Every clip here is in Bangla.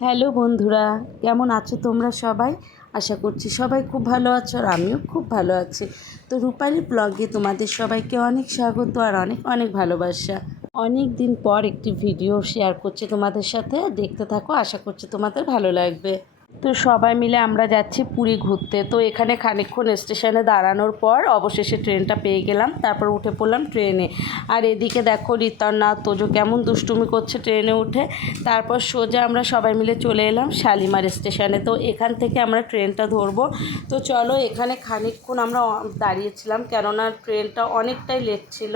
হ্যালো বন্ধুরা, কেমন আছো তোমরা সবাই? আশা করছি সবাই খুব ভালো আছো আর আমিও খুব ভালো আছি। তো রূপালী ব্লগে তোমাদের সবাইকে অনেক স্বাগত আর অনেক অনেক ভালোবাসা। অনেক দিন পর একটি ভিডিও শেয়ার করছি তোমাদের সাথে। দেখতে থাকো, আশা করছি তোমাদের ভালো লাগবে। তো সবাই মিলে আমরা যাচ্ছি পুরী ঘুরতে। তো এখানে খানিকক্ষণ স্টেশনে দাঁড়ানোর পর অবশেষে ট্রেনটা পেয়ে গেলাম, তারপর উঠে পড়লাম ট্রেনে। আর এদিকে দেখো রিতান্নাথ, তোজো কেমন দুষ্টুমি করছে ট্রেনে উঠে। তারপর সোজা আমরা সবাই মিলে চলে এলাম শালিমার স্টেশনে। তো এখান থেকে আমরা ট্রেনটা ধরবো। তো চলো এখানে খানিকক্ষণ আমরা দাঁড়িয়েছিলাম, কেননা ট্রেনটা অনেকটাই লেট ছিল।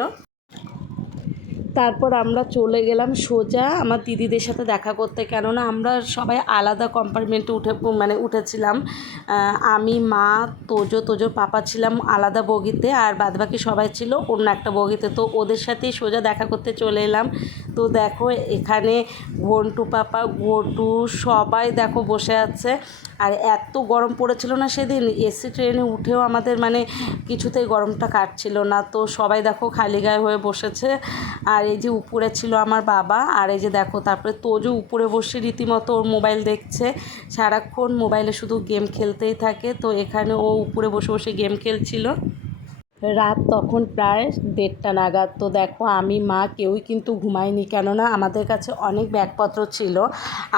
তারপর আমরা চলে গেলাম সোজা আমার দিদিদের সাথে দেখা করতে। কেননা আমরা সবাই আলাদা কম্পার্টমেন্টে উঠে মানে উঠেছিলাম। আমি, মা, তোজো, তোজোর পাপা ছিলাম আলাদা বগিতে আর বাদবাকি সবাই ছিল অন্য একটা বগিতে। তো ওদের সাথেই সোজা দেখা করতে চলে এলাম। তো দেখো এখানে ঘন্টু পাপা ঘটু সবাই দেখো বসে আছে। আর এত গরম পড়েছিল না সেদিন, এসি ট্রেনে উঠেও আমাদের মানে কিছুতেই গরমটা কাটছিল না। তো সবাই দেখো খালি গায়ে হয়ে বসেছে। আর এই যে উপরে ছিল আমার বাবা, আর এই যে দেখো তারপরে তোজো উপরে বসে রীতিমতো ওর মোবাইল দেখছে। সারাক্ষণ মোবাইলে শুধু গেম খেলতেই থাকে। তো এখানে ও উপরে বসে বসে গেম খেলছিল। রাত তখন প্রায় দেড়টা নাগাদ। তো দেখো, আমি, মা কেউই কিন্তু ঘুমায়নি কেননা আমাদের কাছে অনেক ব্যাগপত্র ছিল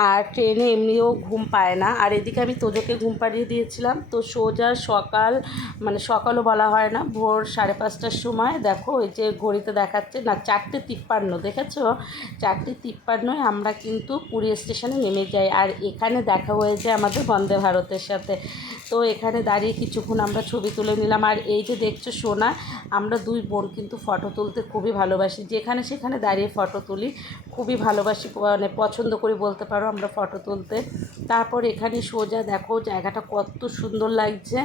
আর ট্রেনে এমনিও ঘুম পায় না। আর এদিকে আমি তোজোকে ঘুম পাড়িয়ে দিয়েছিলাম। তো সোজা সকাল মানে সকালও বলা হয় না, ভোর সাড়ে পাঁচটার সময় দেখো ওই যে ঘড়িতে দেখাচ্ছে না, চারটে তিপ্পান্ন, দেখেছ? চারটে তিপ্পান্নয় আমরা কিন্তু পুরী স্টেশনে নেমে যাই। আর এখানে দেখা হয়েছে আমাদের বন্দে ভারতের সাথে। তো এখানে দাঁড়িয়ে কিছুক্ষণ আমরা ছবি তুলে নিলাম। আর এই যে দেখছ সোনা, আমরা দুই বোন কিন্তু ফটো তুলতে খুবই ভালোবাসি। যেখানে সেখানে দাঁড়িয়ে ফটো তুলি, খুবই ভালোবাসি মানে পছন্দ করি বলতে পারো আমরা ফটো তুলতে। তারপর এখানে সোজা দেখো জায়গাটা কত সুন্দর লাগছে।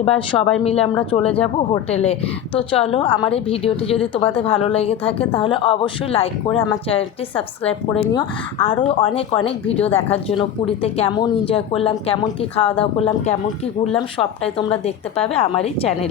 এবার সবাই মিলে আমরা চলে যাব হোটেলে। তো চলো, আমার এই ভিডিওটি যদি তোমাদের ভালো লেগে থাকে, তাহলে অবশ্যই লাইক করে আমার চ্যানেলটি সাবস্ক্রাইব করে নিও। আরও অনেক অনেক ভিডিও দেখার জন্য পুরীতে কেমন এনজয় করলাম, কেমন কি খাওয়া দাওয়া করলাম, কেমন কি ঘুরলাম, সবটাই তোমরা দেখতে পাবে আমার এই চ্যানেল।